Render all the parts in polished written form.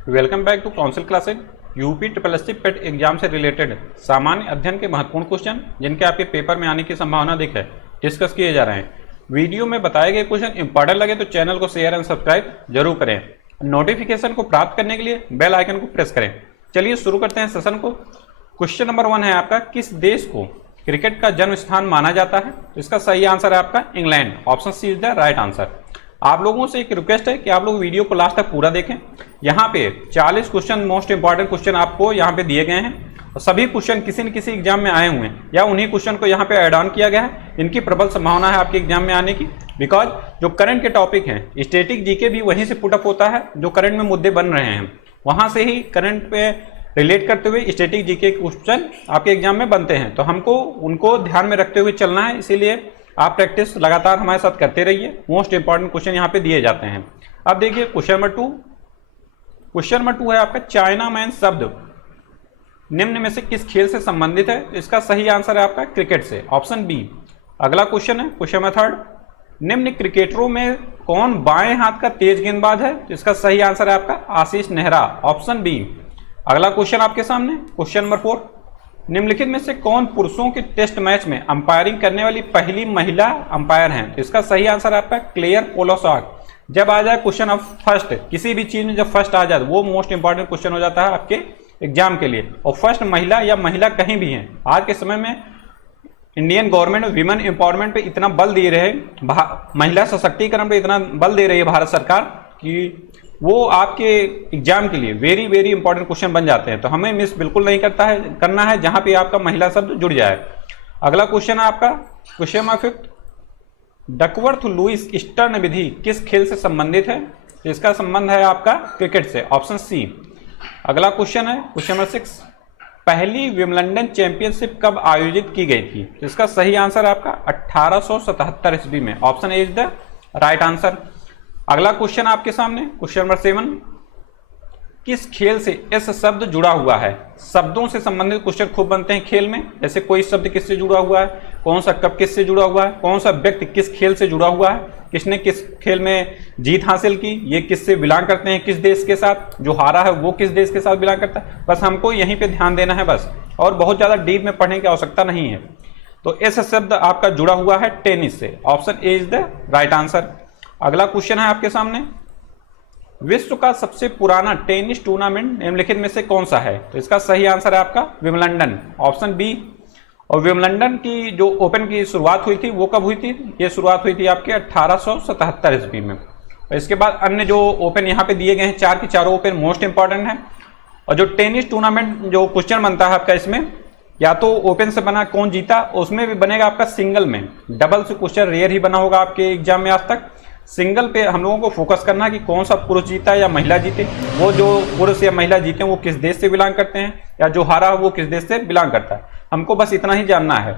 Welcome back to council classes. UP triple SC PET exam से related सामान्य अध्ययन के महत्वपूर्ण क्वेश्चन जिनके आपके पेपर में आने की संभावना अधिक है डिस्कस किए जा रहे हैं। वीडियो में बताए गए क्वेश्चन इंपॉर्टेंट लगे तो चैनल को शेयर एंड सब्सक्राइब जरूर करें। नोटिफिकेशन को प्राप्त करने के लिए बेल आइकन को प्रेस करें। चलिए शुरू करते हैं सेशन को। क्वेश्चन नंबर 1 है आपका, किस देश को क्रिकेट का जन्म स्थान माना जाता है? तो इसका सही आंसर है आपका England. Option C is the right answer. आप लोगों से एक रिक्वेस्ट है कि आप लोग वीडियो को लास्ट तक पूरा देखें। यहाँ पे 40 क्वेश्चन मोस्ट इंपॉर्टेंट क्वेश्चन आपको यहाँ पे दिए गए हैं और सभी क्वेश्चन किसी न किसी एग्जाम में आए हुए हैं या उन्हीं क्वेश्चन को यहाँ पे ऐड ऑन किया गया है। इनकी प्रबल संभावना है आपके एग्जाम में आने की, बिकॉज जो करंट के टॉपिक हैं स्टैटिक जीके भी वहीं से पुटअप होता है। जो करंट में मुद्दे बन रहे हैं वहां से ही करंट पे रिलेट करते हुए स्टैटिक जीके क्वेश्चन आपके एग्जाम में बनते हैं। तो हमको उनको ध्यान में रखते हुए चलना है, इसीलिए आप प्रैक्टिस लगातार हमारे साथ करते रहिए। मोस्ट इंपॉर्टेंट क्वेश्चन यहाँ पे दिए जाते हैं। अब देखिए क्वेश्चन नंबर 2। क्वेश्चन नंबर 2 है आपका, चाइना मैन शब्द निम्न में से किस खेल से संबंधित है? इसका सही आंसर है आपका क्रिकेट से। Option B. अगला क्वेश्चन है क्वेश्चन नंबर 3, निम्न क्रिकेटरों में कौन बाएं हाथ का तेज गेंदबाज है? तो इसका सही आंसर है आपका आशीष नेहरा। Option B. अगला क्वेश्चन आपके सामने क्वेश्चन नंबर 4, निम्नलिखित में से कौन पुरुषों के टेस्ट मैच में अंपायरिंग करने वाली पहली महिला अंपायर हैं? तो इसका सही आंसर है आपका क्लेयर पोलोसाक। जब आ जाए क्वेश्चन ऑफ फर्स्ट, किसी भी चीज में जब फर्स्ट आ जाए वो मोस्ट इंपॉर्टेंट क्वेश्चन हो जाता है आपके एग्जाम के लिए। और फर्स्ट महिला या महिला कहीं भी हैं, आज के समय में इंडियन गवर्नमेंट वीमेन एम्पावरमेंट पे इतना बल दे रहे हैं, महिला सशक्तिकरण पे इतना बल दे रही है भारत सरकार कि वो आपके एग्जाम के लिए वेरी वेरी इंपॉर्टेंट क्वेश्चन बन जाते हैं। तो हमें मिस बिल्कुल नहीं करना है जहां पे आपका महिला शब्द जुड़ जाए। अगला क्वेश्चन है आपका question number 5, Duckworth Lewis Stern विधि किस खेल से संबंधित है? इसका संबंध है आपका क्रिकेट से। Option C. अगला क्वेश्चन है क्वेश्चन नंबर 6, पहली विम्बलडन चैंपियनशिप कब आयोजित की गई थी? इसका सही आंसर है आपका 1877 ईस्वी में। Option A is the right answer. अगला क्वेश्चन आपके सामने क्वेश्चन नंबर 7, किस खेल से एस शब्द जुड़ा हुआ है? शब्दों से संबंधित क्वेश्चन खूब बनते हैं खेल में, जैसे कोई शब्द किससे जुड़ा हुआ है, कौन सा कप किससे जुड़ा हुआ है, कौन सा व्यक्ति किस खेल से जुड़ा हुआ है, किसने किस खेल में जीत हासिल की, ये किससे बिलोंग करते हैं, किस देश के साथ, जो हारा है वो किस देश के साथ बिलोंग करता है। बस हमको यहीं पे ध्यान देना है बस, और बहुत ज्यादा डीप में पढ़ने की आवश्यकता नहीं है। तो एस शब्द आपका जुड़ा हुआ है टेनिस से। Option A is the right answer. अगला क्वेश्चन है आपके सामने, विश्व का सबसे पुराना टेनिस टूर्नामेंट निम्नलिखित में से कौन सा है? तो इसका सही आंसर है आपका विम्बलडन। Option B. और विम्बलडन की जो ओपन की शुरुआत हुई थी वो कब हुई थी? ये शुरुआत हुई थी आपके 1877 ईस्वी में। और इसके बाद अन्य जो ओपन यहाँ पे दिए गए हैं, चार के चारों ओपन मोस्ट इंपॉर्टेंट है। और जो टेनिस टूर्नामेंट जो क्वेश्चन बनता है आपका इसमें, या तो ओपन से बना कौन जीता, उसमें भी बनेगा आपका सिंगल में। डबल से क्वेश्चन रेयर ही बना होगा आपके एग्जाम में आज तक। सिंगल पे हम लोगों को फोकस करना है कि कौन सा पुरुष जीता या महिला जीते। वो जो पुरुष या महिला जीते वो किस देश से बिलोंग करते हैं, या जो हारा वो किस देश से बिलोंग करता है। हमको बस इतना ही जानना है।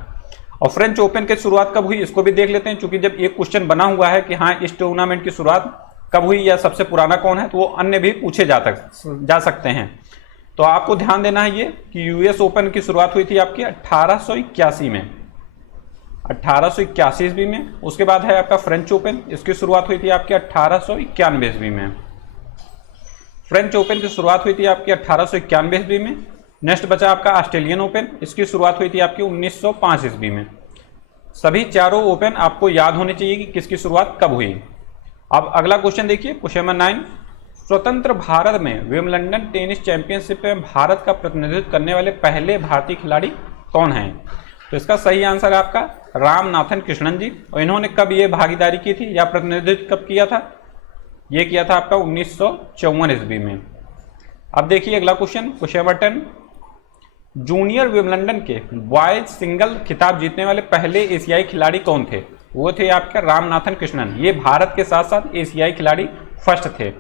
और फ्रेंच ओपन की शुरुआत कब हुई इसको भी देख लेते हैं, क्योंकि जब एक क्वेश्चन बना हुआ है कि हाँ इस टूर्नामेंट की शुरुआत कब हुई या सबसे पुराना कौन है, तो वो अन्य भी पूछे जा सकते हैं। तो आपको ध्यान देना है ये कि यूएस ओपन की शुरुआत हुई थी आपकी 1881 में, 1881 ईस्वी में। उसके बाद है आपका फ्रेंच ओपन, इसकी शुरुआत हुई थी आपकी 1891 ईस्वी में। फ्रेंच ओपन की शुरुआत हुई थी आपकी 1891 ईस्वी में। नेक्स्ट बचा आपका ऑस्ट्रेलियन ओपन, इसकी शुरुआत हुई थी आपकी 1905 ईस्वी में। सभी चारों ओपन आपको याद होने चाहिए कि किसकी शुरुआत कब हुई। अब अगला क्वेश्चन देखिए क्वेश्चन नंबर 9, स्वतंत्र भारत में विम्बलडन टेनिस चैंपियनशिप में भारत का प्रतिनिधित्व करने वाले पहले भारतीय खिलाड़ी कौन हैं? तो इसका सही आंसर है आपका रामनाथन कृष्णन जी। और इन्होंने कब ये भागीदारी की थी या प्रतिनिधित्व कब किया था? ये किया था आपका 1954 ईस्वी में। अब देखिए अगला question question number 10, junior Wimbledon के बॉयज सिंगल खिताब जीतने वाले पहले एशियाई खिलाड़ी कौन थे? वो थे आपका रामनाथन कृष्णन। ये भारत के साथ साथ एशियाई खिलाड़ी फर्स्ट थे,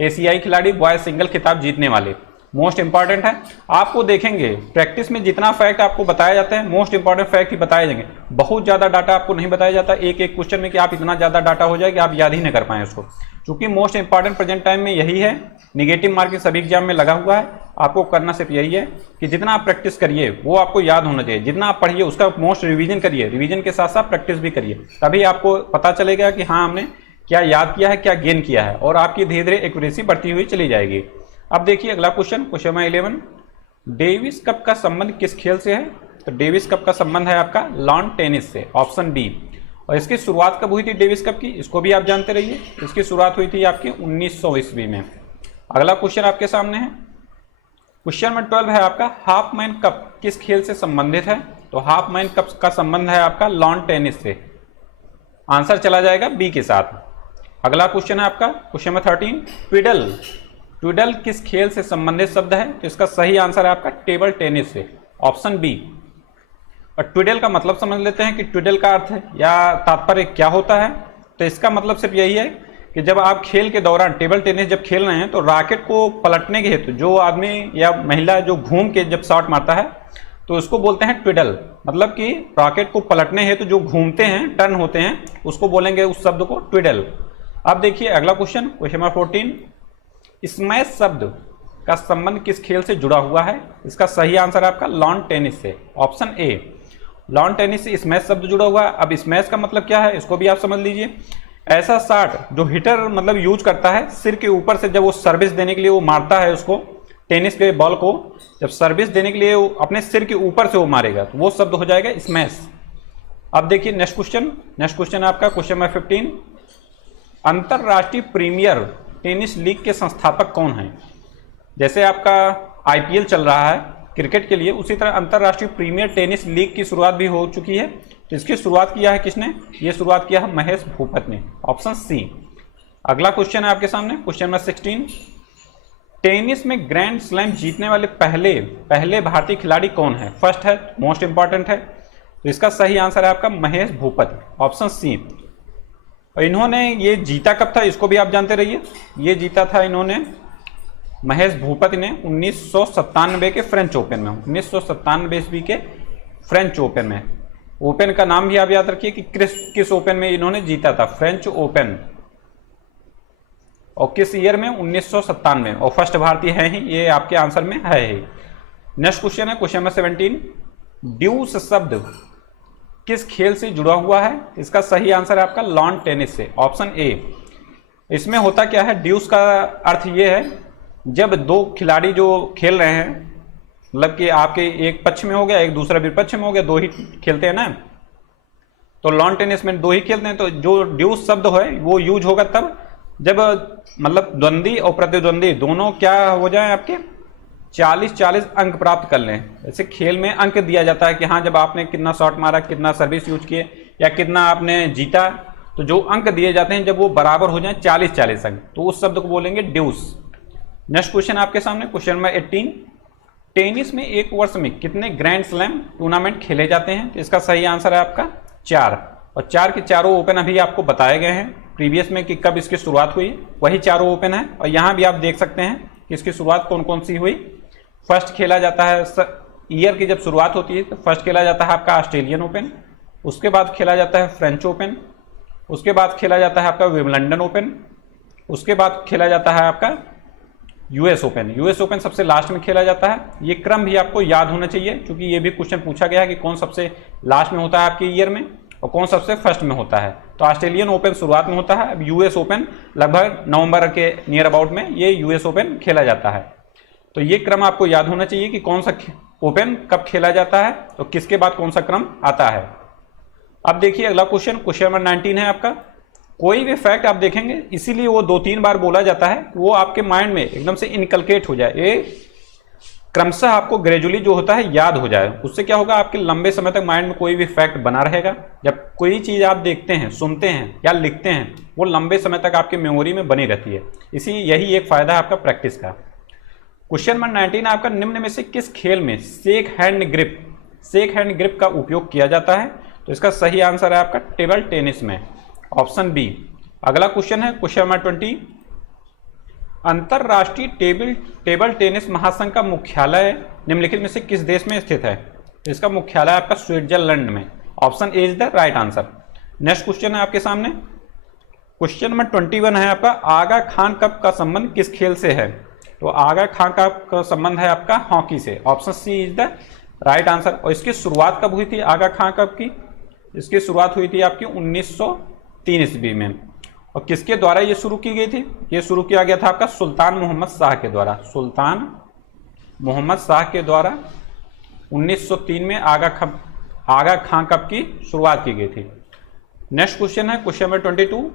एशियाई खिलाड़ी बॉयज सिंगल खिताब जीतने वाले। मोस्ट इंपॉर्टेंट है। आपको देखेंगे प्रैक्टिस में जितना फैक्ट आपको बताया जाता है मोस्ट इंपॉर्टेंट फैक्ट ही बताए जाएंगे। बहुत ज्यादा डाटा आपको नहीं बताया जाता एक एक क्वेश्चन में कि आप इतना ज्यादा डाटा हो जाए कि आप याद ही नहीं कर पाए उसको। क्योंकि मोस्ट इंपॉर्टेंट प्रेजेंट टाइम में यही है, निगेटिव मार्किंग सभी एग्जाम में लगा हुआ है। आपको करना सिर्फ यही है कि जितना आप प्रैक्टिस करिए वो आपको याद होना चाहिए, जितना आप पढ़िए उसका मोस्ट रिवीजन करिए, रिवीजन के साथ साथ प्रैक्टिस भी करिए, तभी आपको पता चलेगा कि हाँ हमने क्या याद किया है, क्या गेन किया है, और आपकी धीरे धीरे एक्यूरेसी बढ़ती हुई चली जाएगी। अब देखिए अगला question, question number 11, Davis cup का संबंध किस खेल से है? तो डेविस कप का संबंध है आपका लॉन टेनिस से, ऑप्शन बी। और इसकी शुरुआत कब हुई थी डेविस कप की? इसको भी आप जानते रहिए। इसकी शुरुआत हुई थी आपकी 1900 ईस्वी में। अगला क्वेश्चन आपके सामने है, क्वेश्चन नंबर 12 है आपका, हाफ मैन कप किस खेल से संबंधित है? तो हाफ मैन कप का संबंध है आपका लॉन टेनिस से। आंसर चला जाएगा बी के साथ। अगला क्वेश्चन है आपका, क्वेश्चन नंबर 13, ट्विडल। ट्विडल किस खेल से संबंधित शब्द है? तो इसका सही आंसर है आपका टेबल टेनिस से, ऑप्शन बी। और ट्विडल का मतलब समझ लेते हैं कि ट्विडल का अर्थ है या तात्पर्य क्या होता है। तो इसका मतलब सिर्फ यही है कि जब आप खेल के दौरान टेबल टेनिस जब खेल रहे हैं तो रैकेट को पलटने के हेतु जो आदमी या महिला जो घूम के जब शॉट मारता है तो उसको बोलते हैं ट्विडल। मतलब कि रॉकेट को पलटने हेतु जो घूमते हैं, टर्न होते हैं, उसको बोलेंगे उस शब्द को ट्विडल। अब देखिए अगला क्वेश्चन, क्वेश्चन नंबर 14, स्मैश शब्द का संबंध किस खेल से जुड़ा हुआ है? इसका सही आंसर है आपका लॉन टेनिस से, ऑप्शन ए। लॉन टेनिस से स्मैश शब्द जुड़ा हुआ है। अब स्मैश का मतलब क्या है इसको भी आप समझ लीजिए। ऐसा शॉट जो हिटर मतलब यूज करता है सिर के ऊपर से, जब वो सर्विस देने के लिए वो मारता है उसको, टेनिस के बॉल को जब सर्विस देने के लिए वो अपने सिर के ऊपर से वो मारेगा तो वो शब्द हो जाएगा स्मैश। अब देखिए नेक्स्ट क्वेश्चन आपका क्वेश्चन नंबर 15, अंतरराष्ट्रीय प्रीमियर टेनिस लीग के संस्थापक कौन हैं? जैसे आपका आईपीएल चल रहा है क्रिकेट के लिए, उसी तरह अंतरराष्ट्रीय प्रीमियर टेनिस लीग की शुरुआत भी हो चुकी है। तो इसकी शुरुआत किया है किसने? ये शुरुआत किया है महेश भूपत ने, ऑप्शन सी। अगला क्वेश्चन है आपके सामने, क्वेश्चन नंबर 16, टेनिस में ग्रैंड स्लैम जीतने वाले पहले भारतीय खिलाड़ी कौन है? फर्स्ट है, मोस्ट इंपॉर्टेंट है। तो इसका सही आंसर है आपका महेश भूपत, ऑप्शन सी। और इन्होंने ये जीता कब था इसको भी आप जानते रहिए। ये जीता था इन्होंने, महेश भूपत ने 1997 के फ्रेंच ओपन में, 1997 ईस्वी के फ्रेंच ओपन में। ओपन का नाम भी आप याद रखिए कि किस ओपन में इन्होंने जीता था, फ्रेंच ओपन। और किस ईयर में? 1997 और फर्स्ट भारतीय है ही, ये आपके आंसर में है ही। नेक्स्ट क्वेश्चन है क्वेश्चन नंबर 17, ड्यूस शब्द किस खेल से जुड़ा हुआ है? इसका सही आंसर है आपका लॉन टेनिस से, ऑप्शन ए। इसमें होता क्या है, ड्यूस का अर्थ ये है जब दो खिलाड़ी जो खेल रहे हैं, मतलब कि आपके एक पक्ष में हो गया एक दूसरा विपक्ष में हो गया, दो ही खेलते हैं ना, तो लॉन टेनिस में दो ही खेलते हैं। तो जो ड्यूस शब्द है वो यूज होगा तब जब मतलब द्वंद्वी और प्रतिद्वंदी दोनों क्या हो जाए, आपके 40-40 अंक प्राप्त कर लें। जैसे खेल में अंक दिया जाता है कि हाँ जब आपने कितना शॉट मारा, कितना सर्विस यूज किए या कितना आपने जीता, तो जो अंक दिए जाते हैं जब वो बराबर हो जाए 40-40 अंक, तो उस शब्द को बोलेंगे ड्यूस। नेक्स्ट क्वेश्चन आपके सामने क्वेश्चन नंबर 18, टेनिस में एक वर्ष में कितने ग्रैंड स्लैम टूर्नामेंट खेले जाते हैं? तो इसका सही आंसर है आपका 4। और 4 के चारों ओपन अभी आपको बताए गए हैं प्रीवियस में कि कब इसकी शुरुआत हुई, वही चारों ओपन है। और यहाँ भी आप देख सकते हैं कि इसकी शुरुआत कौन कौन सी हुई। फर्स्ट खेला जाता है ईयर की जब शुरुआत होती है तो फर्स्ट खेला जाता है आपका ऑस्ट्रेलियन ओपन, उसके बाद खेला जाता है फ्रेंच ओपन, उसके बाद खेला जाता है आपका विंबलडन ओपन, उसके बाद खेला जाता है आपका यूएस ओपन। यूएस ओपन सबसे लास्ट में खेला जाता है। ये क्रम भी आपको याद होना चाहिए क्योंकि ये भी क्वेश्चन पूछा गया है कि कौन सबसे लास्ट में होता है आपके ईयर में और कौन सबसे फर्स्ट में होता है। तो ऑस्ट्रेलियन ओपन शुरुआत में होता है, अब यूएस ओपन लगभग नवंबर के नियर अबाउट में ये यूएस ओपन खेला जाता है। तो ये क्रम आपको याद होना चाहिए कि कौन सा ओपन कब खेला जाता है तो किसके बाद कौन सा क्रम आता है। अब देखिए अगला क्वेश्चन, क्वेश्चन नंबर 19 है आपका। कोई भी फैक्ट आप देखेंगे इसीलिए वो 2-3 बार बोला जाता है, वो आपके माइंड में एकदम से इनकलकेट हो जाए, ये क्रमशः आपको ग्रेजुअली जो होता है याद हो जाए। उससे क्या होगा, आपके लंबे समय तक माइंड में कोई भी फैक्ट बना रहेगा। जब कोई चीज़ आप देखते हैं, सुनते हैं या लिखते हैं, वो लंबे समय तक आपके मेमोरी में बनी रहती है। यही एक फायदा है आपका प्रैक्टिस का। क्वेश्चन नंबर 19 आपका, निम्न में से किस खेल में शेक हैंड ग्रिप का उपयोग किया जाता है? तो इसका सही आंसर है आपका टेबल टेनिस में, ऑप्शन बी। अगला क्वेश्चन है क्वेश्चन नंबर 20, अंतरराष्ट्रीय टेबल टेनिस महासंघ का मुख्यालय निम्नलिखित में से किस देश में स्थित है? तो इसका मुख्यालय आपका स्विट्जरलैंड में, option A is the right answer. Next question है आपके सामने क्वेश्चन नंबर 21 है आपका, आगा खान कप का संबंध किस खेल से है? तो आगा खान कप का संबंध है आपका हॉकी से, option C is the right answer. और इसकी शुरुआत कब हुई थी आगा खान कप की? इसकी शुरुआत हुई थी आपकी 1903 ईस्वी में। और किसके द्वारा ये शुरू की गई थी? ये शुरू किया गया था आपका सुल्तान मोहम्मद शाह के द्वारा। सुल्तान मोहम्मद शाह के द्वारा 1903 में आगा खां कप की शुरुआत की गई थी। नेक्स्ट क्वेश्चन है question number 22,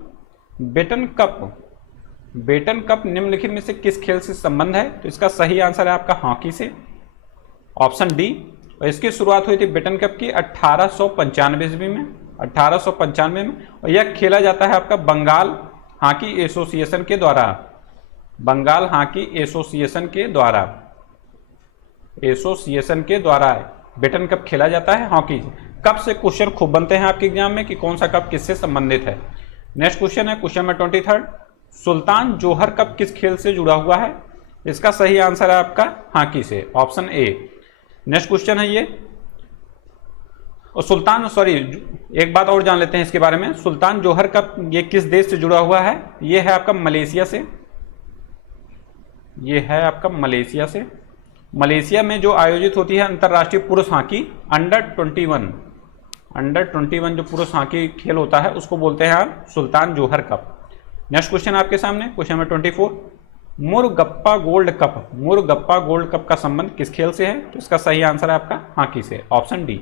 baton cup. Baton cup निम्नलिखित में से किस खेल से संबंध है? तो इसका सही आंसर है आपका हॉकी से, ऑप्शन डी। और इसकी शुरुआत हुई थी बेटन कप की 1895 ईस्वी में, 1895 में। और यह खेला जाता है आपका बंगाल हॉकी एसोसिएशन के द्वारा, बंगाल हॉकी एसोसिएशन के द्वारा, बेटन कप खेला जाता है हॉकी। कप से क्वेश्चन खूब बनते हैं आपके एग्जाम में कि कौन सा कप किससे संबंधित है। नेक्स्ट क्वेश्चन है क्वेश्चन नंबर 23, सुल्तान जोहर कप किस खेल से जुड़ा हुआ है? इसका सही आंसर है आपका हॉकी से, ऑप्शन ए। नेक्स्ट क्वेश्चन है ये, और एक बात और जान लेते हैं इसके बारे में। सुल्तान जोहर कप ये किस देश से जुड़ा हुआ है? ये है आपका मलेशिया से, ये है आपका मलेशिया से। मलेशिया में जो आयोजित होती है अंतर्राष्ट्रीय पुरुष हॉकी अंडर 21 जो पुरुष हॉकी खेल होता है उसको बोलते हैं आप Sultan Johor cup. Next question आपके सामने question number 24, Murugappa gold cup. Murugappa gold cup का संबंध किस खेल से है? तो इसका सही आंसर है आपका हॉकी से, ऑप्शन डी।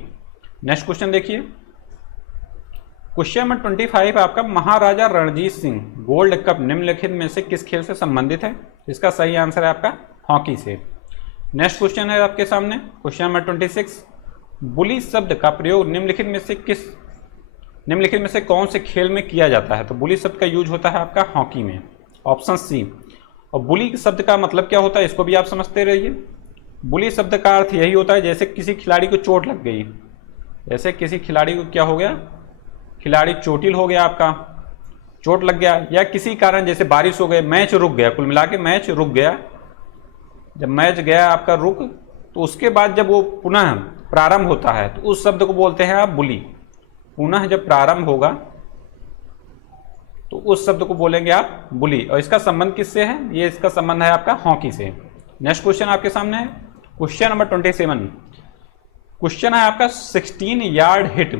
नेक्स्ट क्वेश्चन देखिए क्वेश्चन नंबर 25 आपका महाराजा रणजीत सिंह गोल्ड कप निम्नलिखित में से किस खेल से संबंधित है? इसका सही आंसर है आपका हॉकी से। नेक्स्ट क्वेश्चन है आपके सामने क्वेश्चन नंबर 26, बुली शब्द का प्रयोग निम्नलिखित में से कौन से खेल में किया जाता है? तो बुली शब्द का यूज होता है आपका हॉकी में, ऑप्शन सी। और बुली शब्द का मतलब क्या होता है इसको भी आप समझते रहिए। बुली शब्द का अर्थ यही होता है जैसे किसी खिलाड़ी को चोट लग गई, जैसे किसी खिलाड़ी को क्या हो गया, खिलाड़ी चोटिल हो गया, आपका चोट लग गया, या किसी कारण जैसे बारिश हो गई, मैच रुक गया, कुल मिला के मैच रुक गया। जब मैच गया आपका रुक, तो उसके बाद जब वो पुनः प्रारंभ होता है तो उस शब्द को बोलते हैं आप बुली। पुनः जब प्रारंभ होगा तो उस शब्द को बोलेंगे आप बुली। और इसका संबंध किससे है? ये इसका संबंध है आपका हॉकी से। नेक्स्ट क्वेश्चन आपके सामने है क्वेश्चन नंबर 27। क्वेश्चन है आपका 16 यार्ड हिट।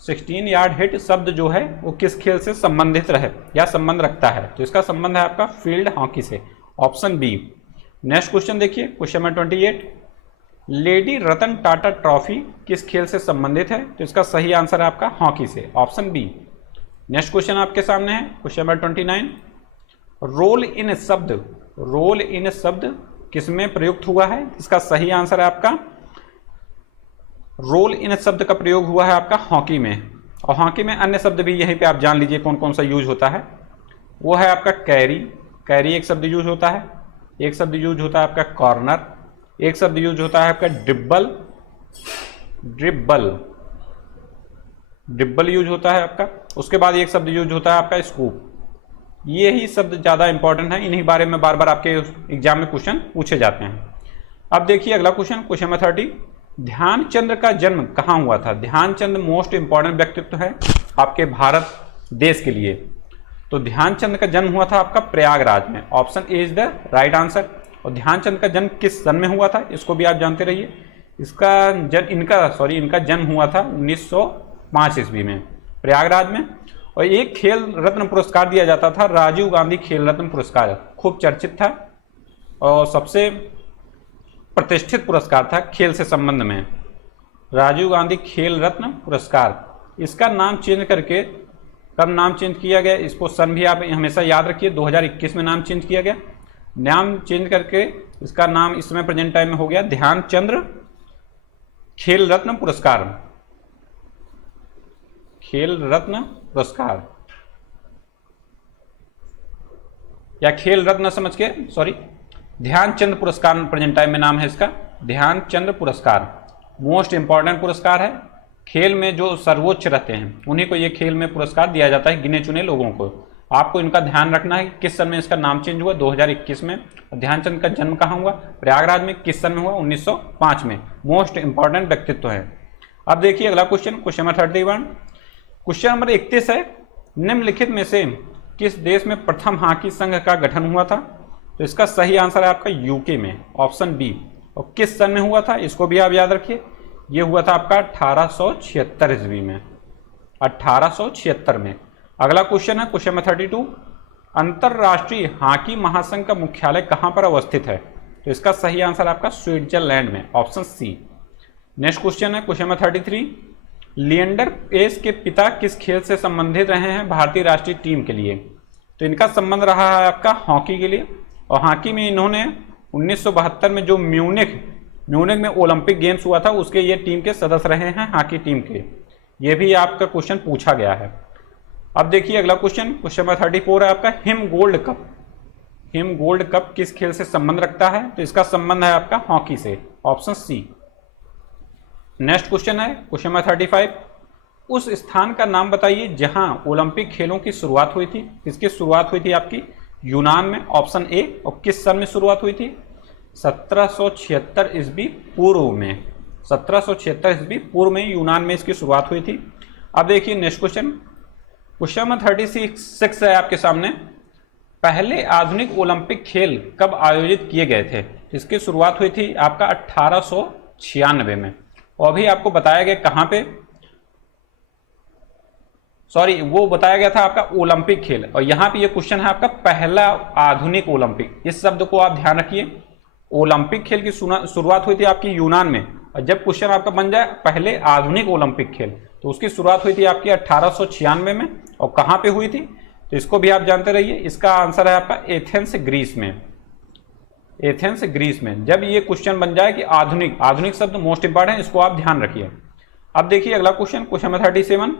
16 यार्ड हिट शब्द जो है वो किस खेल से संबंधित रहे या संबंध रखता है? तो इसका संबंध है आपका फील्ड हॉकी से, ऑप्शन बी। नेक्स्ट क्वेश्चन देखिए question number 28, lady Ratan Tata trophy किस खेल से संबंधित है? तो इसका सही आंसर है आपका हॉकी से, ऑप्शन बी। नेक्स्ट क्वेश्चन आपके सामने है क्वेश्चन नंबर 29, रोल इन शब्द किसमें प्रयुक्त हुआ है? इसका सही आंसर है आपका रोल इन शब्द का प्रयोग हुआ है आपका हॉकी में। और हॉकी में अन्य शब्द भी यहीं पे आप जान लीजिए कौन कौन सा यूज होता है। वो है आपका कैरी एक शब्द यूज होता है, एक शब्द यूज होता है आपका कॉर्नर, एक शब्द यूज होता है आपका ड्रिब्बल यूज होता है आपका। उसके बाद एक शब्द यूज होता है आपका स्कूप। ये ही शब्द ज़्यादा इंपॉर्टेंट है, इन्हीं बारे में बार बार आपके एग्जाम में क्वेश्चन पूछे जाते हैं। अब देखिए अगला क्वेश्चन नंबर 30, ध्यानचंद का जन्म कहाँ हुआ था? ध्यानचंद मोस्ट इंपॉर्टेंट व्यक्तित्व है आपके भारत देश के लिए। तो ध्यानचंद का जन्म हुआ था आपका प्रयागराज में, option A is the right answer. और ध्यानचंद का जन्म किस सन में हुआ था इसको भी आप जानते रहिए। इनका जन्म हुआ था 1905 ईस्वी में प्रयागराज में। और एक खेल रत्न पुरस्कार दिया जाता था, राजीव गांधी खेल रत्न पुरस्कार, खूब चर्चित था और सबसे प्रतिष्ठित पुरस्कार था खेल से संबंध में, राजीव गांधी खेल रत्न पुरस्कार। इसका नाम चेंज करके कब नाम चेंज किया गया, इसको सन भी आप हमेशा याद रखिए, 2021 में नाम चेंज किया गया। नाम चेंज करके इसका नाम इस समय प्रेजेंट टाइम में हो गया ध्यानचंद खेल रत्न पुरस्कार, खेल रत्न पुरस्कार या खेल रत्न समझ के ध्यानचंद पुरस्कार प्रेजेंट टाइम में नाम है इसका, ध्यानचंद पुरस्कार। मोस्ट इंपॉर्टेंट पुरस्कार है, खेल में जो सर्वोच्च रहते हैं उन्हीं को ये खेल में पुरस्कार दिया जाता है, गिने चुने लोगों को। आपको इनका ध्यान रखना है कि किस सन में इसका नाम चेंज हुआ, 2021 में। ध्यानचंद का जन्म कहाँ हुआ? प्रयागराज में। किस सन में हुआ? 1905 में। मोस्ट इंपॉर्टेंट व्यक्तित्व है। अब देखिए अगला क्वेश्चन नंबर 31। क्वेश्चन नंबर 31 है, निम्नलिखित में से किस देश में प्रथम हॉकी संघ का गठन हुआ था? तो इसका सही आंसर है आपका यूके में, ऑप्शन बी। और किस सन में हुआ था इसको भी आप याद रखिए, ये हुआ था आपका 1876 ईस्वी में, 1876 में। अगला क्वेश्चन है क्वेश्चन नंबर 32, अंतरराष्ट्रीय हॉकी महासंघ का मुख्यालय कहां पर अवस्थित है? तो इसका सही आंसर आपका स्विट्जरलैंड में, ऑप्शन सी। नेक्स्ट क्वेश्चन है क्वेश्चन नंबर 33, लिएंडर पेस के पिता किस खेल से संबंधित रहे हैं भारतीय राष्ट्रीय टीम के लिए? तो इनका संबंध रहा है आपका हॉकी के लिए, और हॉकी में इन्होंने 1972 में जो म्यूनिख में ओलंपिक गेम्स हुआ था उसके ये टीम के सदस्य रहे हैं, हॉकी टीम के। ये भी आपका क्वेश्चन पूछा गया है। अब देखिए अगला क्वेश्चन नंबर 34 है आपका, हिम गोल्ड कप किस खेल से संबंध रखता है? तो इसका संबंध है आपका हॉकी से, ऑप्शन सी। नेक्स्ट क्वेश्चन है क्वेश्चन नंबर 35, उस स्थान का नाम बताइए जहां ओलंपिक खेलों की शुरुआत हुई थी। किसकी शुरुआत हुई थी आपकी? यूनान में, ऑप्शन ए। और किस सन में शुरुआत हुई थी? 1776 ईस्वी पूर्व में, 1776 ईस्वी पूर्व में यूनान में इसकी शुरुआत हुई थी। अब देखिए नेक्स्ट क्वेश्चन नंबर 36 है आपके सामने, पहले आधुनिक ओलंपिक खेल कब आयोजित किए गए थे? इसकी शुरुआत हुई थी आपका 1896 में, और अभी आपको बताया गया कहां पे, सॉरी वो बताया गया था आपका ओलंपिक खेल, और यहां पे ये क्वेश्चन है आपका पहला आधुनिक ओलंपिक। इस शब्द को आप ध्यान रखिए, ओलंपिक खेल की शुरुआत हुई थी आपकी यूनान में, और जब क्वेश्चन आपका बन जाए पहले आधुनिक ओलंपिक खेल, तो उसकी शुरुआत हुई थी आपकी 1896 में, और कहां पे हुई थी? तो इसको भी आप जानते रहिए। इसका आंसर है आपका एथेंस, ग्रीस में, एथेंस ग्रीस में। जब ये क्वेश्चन बन जाए कि आधुनिक शब्द मोस्ट इंपॉर्टेंट, इसको आप ध्यान रखिए। अब देखिए अगला क्वेश्चन नंबर 37,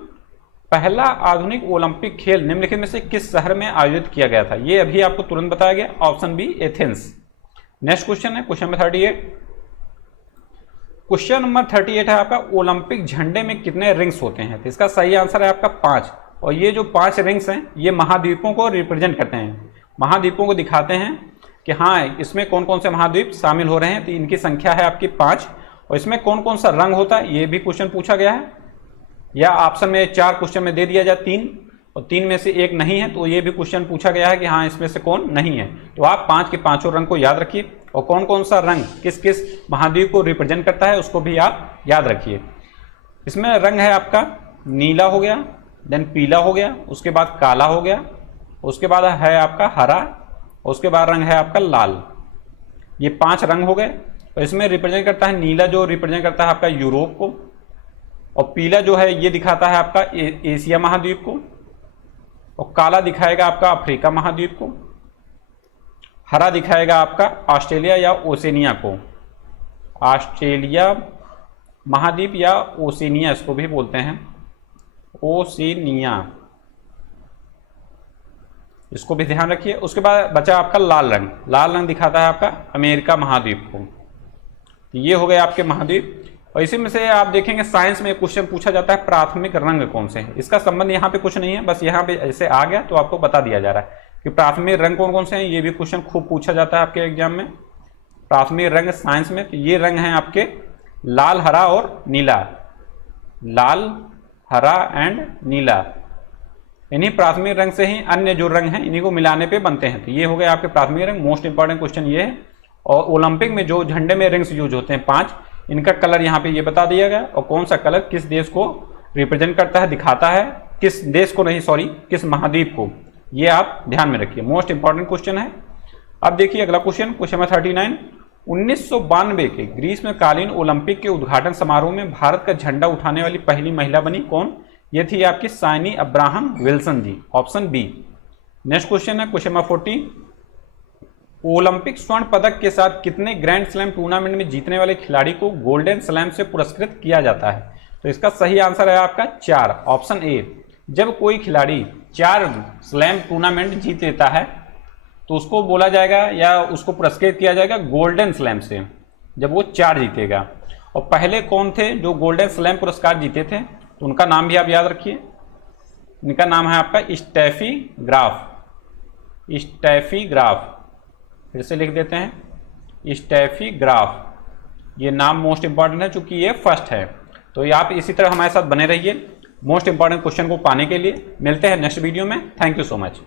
पहला आधुनिक ओलंपिक खेल निम्नलिखित में से किस शहर में आयोजित किया गया था? ये अभी आपको तुरंत बताया गया, option B Athens. Next question है क्वेश्चन नंबर 38, क्वेश्चन नंबर 38 है आपका, ओलंपिक झंडे में कितने रिंग्स होते हैं? तो इसका सही आंसर है आपका 5, और ये जो 5 रिंग्स हैं ये महाद्वीपों को रिप्रेजेंट करते हैं, महाद्वीपों को दिखाते हैं कि हाँ इसमें कौन कौन से महाद्वीप शामिल हो रहे हैं। तो इनकी संख्या है आपकी 5, और इसमें कौन कौन सा रंग होता है ये भी क्वेश्चन पूछा गया है, या ऑप्शन में 4 क्वेश्चन में दे दिया जाए 3, और 3 में से एक नहीं है, तो ये भी क्वेश्चन पूछा गया है कि हाँ इसमें से कौन नहीं है। तो आप 5 के 5 रंग को याद रखिए, और कौन कौन सा रंग किस किस महाद्वीप को रिप्रेजेंट करता है उसको भी आप याद रखिए। इसमें रंग है आपका नीला हो गया, देन पीला हो गया, उसके बाद काला हो गया, उसके बाद है आपका हरा, उसके बाद रंग है आपका लाल। ये 5 रंग हो गए, और इसमें रिप्रेजेंट करता है नीला, जो रिप्रेजेंट करता है आपका यूरोप को, और पीला जो है ये दिखाता है आपका एशिया महाद्वीप को, और काला दिखाएगा आपका अफ्रीका महाद्वीप को, हरा दिखाएगा आपका ऑस्ट्रेलिया या ओसेनिया को, ऑस्ट्रेलिया महाद्वीप या ओसेनिया इसको भी बोलते हैं, ओसेनिया, इसको भी ध्यान रखिए। उसके बाद बचा आपका लाल रंग दिखाता है आपका अमेरिका महाद्वीप को। तो ये हो गए आपके महाद्वीप। और इसी में से आप देखेंगे साइंस में क्वेश्चन पूछा जाता है प्राथमिक रंग कौन से हैं। इसका संबंध यहाँ पे कुछ नहीं है, बस यहाँ पे ऐसे आ गया तो आपको बता दिया जा रहा है कि प्राथमिक रंग कौन कौन से हैं। ये भी क्वेश्चन खूब पूछा जाता है आपके एग्जाम में, प्राथमिक रंग साइंस में। तो ये रंग हैं आपके लाल, हरा और नीला, लाल, हरा एंड नीला। इन्हीं प्राथमिक रंग से ही अन्य जो रंग हैं इन्हीं को मिलाने पे बनते हैं। तो ये हो गए आपके प्राथमिक रंग। मोस्ट इंपॉर्टेंट क्वेश्चन ये है। और ओलंपिक में जो झंडे में रिंग्स यूज होते हैं 5, इनका कलर यहाँ पे ये बता दिया गया, और कौन सा कलर किस देश को रिप्रेजेंट करता है, दिखाता है, किस देश को नहीं सॉरी किस महाद्वीप को, ये आप ध्यान में रखिए। मोस्ट इंपॉर्टेंट क्वेश्चन है। अब देखिए अगला क्वेश्चन नंबर 39, 1992 के ग्रीष्मकालीन ओलंपिक के उद्घाटन समारोह में भारत का झंडा उठाने वाली पहली महिला बनी कौन? ये थी आपकी साइनी अब्राहम विल्सन जी, ऑप्शन बी। नेक्स्ट क्वेश्चन है क्वेश्चन नंबर 40, ओलंपिक स्वर्ण पदक के साथ कितने ग्रैंड स्लैम टूर्नामेंट में जीतने वाले खिलाड़ी को गोल्डन स्लैम से पुरस्कृत किया जाता है? तो इसका सही आंसर है आपका 4, ऑप्शन ए। जब कोई खिलाड़ी 4 स्लैम टूर्नामेंट जीत लेता है तो उसको बोला जाएगा या उसको पुरस्कृत किया जाएगा गोल्डन स्लैम से, जब वो 4 जीतेगा। और पहले कौन थे जो गोल्डन स्लैम पुरस्कार जीते थे, तो उनका नाम भी आप याद रखिए। इनका नाम है आपका स्टेफी ग्राफ, स्टेफी ग्राफ, फिर से लिख देते हैं स्टेफी ग्राफ। ये नाम मोस्ट इंपॉर्टेंट है चूंकि ये फर्स्ट है। तो ये आप इसी तरह हमारे साथ बने रहिए मोस्ट इंपॉर्टेंट क्वेश्चन को पाने के लिए। मिलते हैं नेक्स्ट वीडियो में। Thank you so much.